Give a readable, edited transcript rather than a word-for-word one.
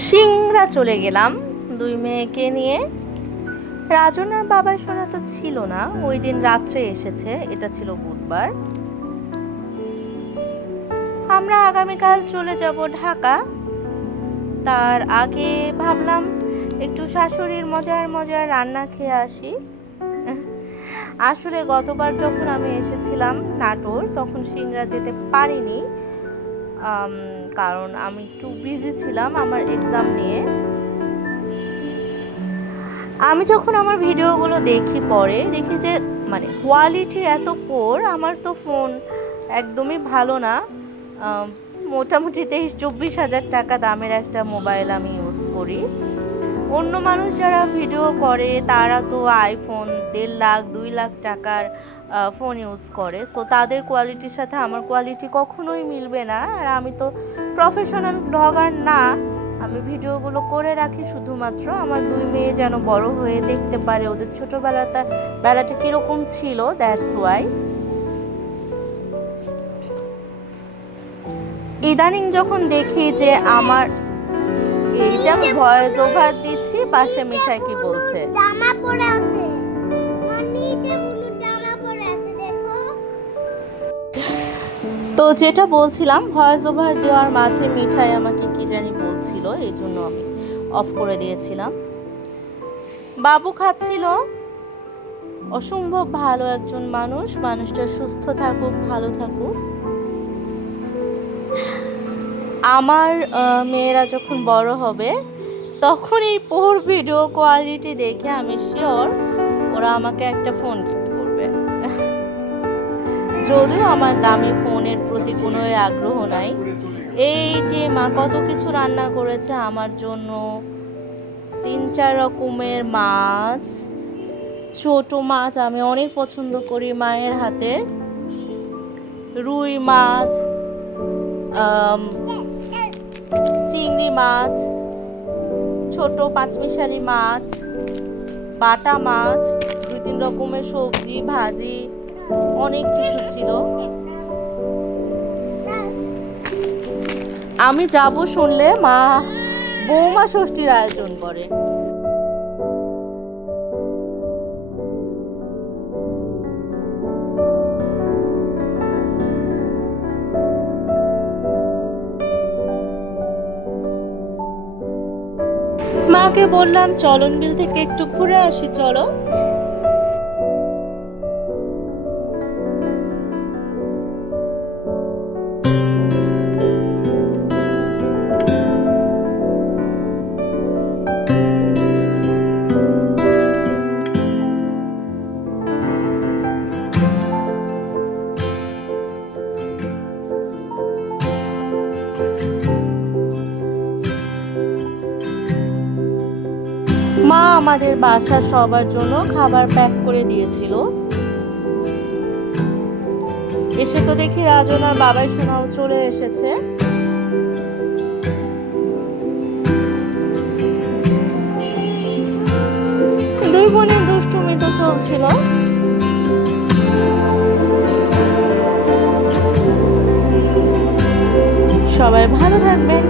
সিংড়া চলে গেলাম দুই মেয়েকে নিয়ে। রাজনার বাবা সোনা তো ছিল না, ওই দিন রাত্রে এসেছে, এটা ছিল বুধবার। আমরা আগামীকাল চলে যাব ঢাকা। তার আগে ভাবলাম একটু শাশুড়ির মজার মজার রান্না খেয়ে আসি। আসলে গতবার যখন আমি এসেছিলাম নাটোর, তখন সিংড়া যেতে পারিনি, কারণ আমি একটু বিজি ছিলাম আমার এক্সাম নিয়ে। আমি যখন আমার ভিডিওগুলো দেখি পরে দেখি যে মানে কোয়ালিটি এত পোর। আমার তো ফোন একদমই ভালো না, মোটামুটি 23-24 হাজার টাকা দামের একটা মোবাইল আমি ইউজ করি। অন্য মানুষ যারা ভিডিও করে তারা তো আইফোন 1.5 লাখ 2 লাখ টাকার ফোন ইউজ করে, সো তাদের কোয়ালিটির সাথে আমার কোয়ালিটি কখনোই মিলবে না। আর আমি তো প্রফেশনাল ব্লগার না, আমি ভিডিওগুলো করে রাখি শুধুমাত্র আমার দুই মেয়ে যেন বড় হয়ে দেখতে পারে ওদের বেলাটা কীরকম ছিল, দ্যাটস ওয়াই। ইদানিং যখন দেখি যে আমার এই যে আমি ভয়েস ওভার দিচ্ছি, পাশে মিঠাই কি বলছে, জামা পরে আছে, নিচে হলুদ জামা পরে আছে দেখো। তো যেটা বলছিলাম, ভয়েস ওভার দেওয়ার মাঝে মিঠাই আমাকে কি জানি বলছিল, এই জন্য আমি অফ করে দিয়েছিলাম। বাবু খাচ্ছিল। অসম্ভব ভালো একজন মানুষ, মানুষটা সুস্থ থাকুক, ভালো থাকুক। আমার মেয়েরা যখন বড় হবে তখন এই পোর ভিডিও কোয়ালিটি দেখে আমি শিওর ওরা আমাকে একটা ফোন গিফট করবে। যদিও আমার দামি ফোনের প্রতি কোনো আগ্রহ নাই। এই যে মা কত কিছু রান্না করেছে আমার জন্য, 3-4 রকমের মাছ, ছোট মাছ আমি অনেক পছন্দ করি মায়ের হাতে, রুই মাছ, চিংড়ি মাছ, ছোট পাঁচমিশালি মাছ, বাটা মাছ, 2-3 রকমের সবজি ভাজি, অনেক কিছু ছিল। আমি যাব শুনলে মা বৌমা ষষ্ঠীর আয়োজন করে। মাকে বললাম চলনবিল থেকে একটু ঘুরে আসি, চলো। মা আমাদের বাসার সবার জন্য খাবার প্যাক করে দিয়েছিল। এসে তো দেখি রাজনার বাবাই সোনাও চলে এসেছে। দুই বোনের দুষ্টুমি তো চলছিল। সবাই ভালো থাকবেন।